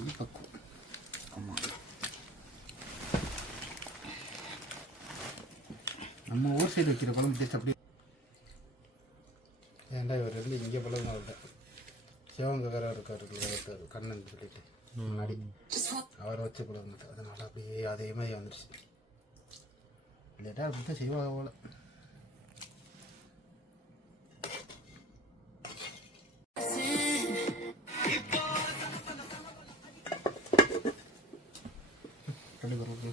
இது பக்கம் ஆமாம் நம்ம ஊர் சைடு வைக்கிற பழம் டேஸ்ட் அப்படி ஏன்டா இவர் இருந்து இங்கே பழம் அவர்கிட்ட வேற இருக்காரு கண்ணன் சொல்லிட்டு முன்னாடி அவர் வச்சு பழம் அதனால் அப்படியே அதே மாதிரி வந்துடுச்சு இல்லைட்டா அப்படி தான் செய்வாங்க போல ಕಡೆ ಬರೋದು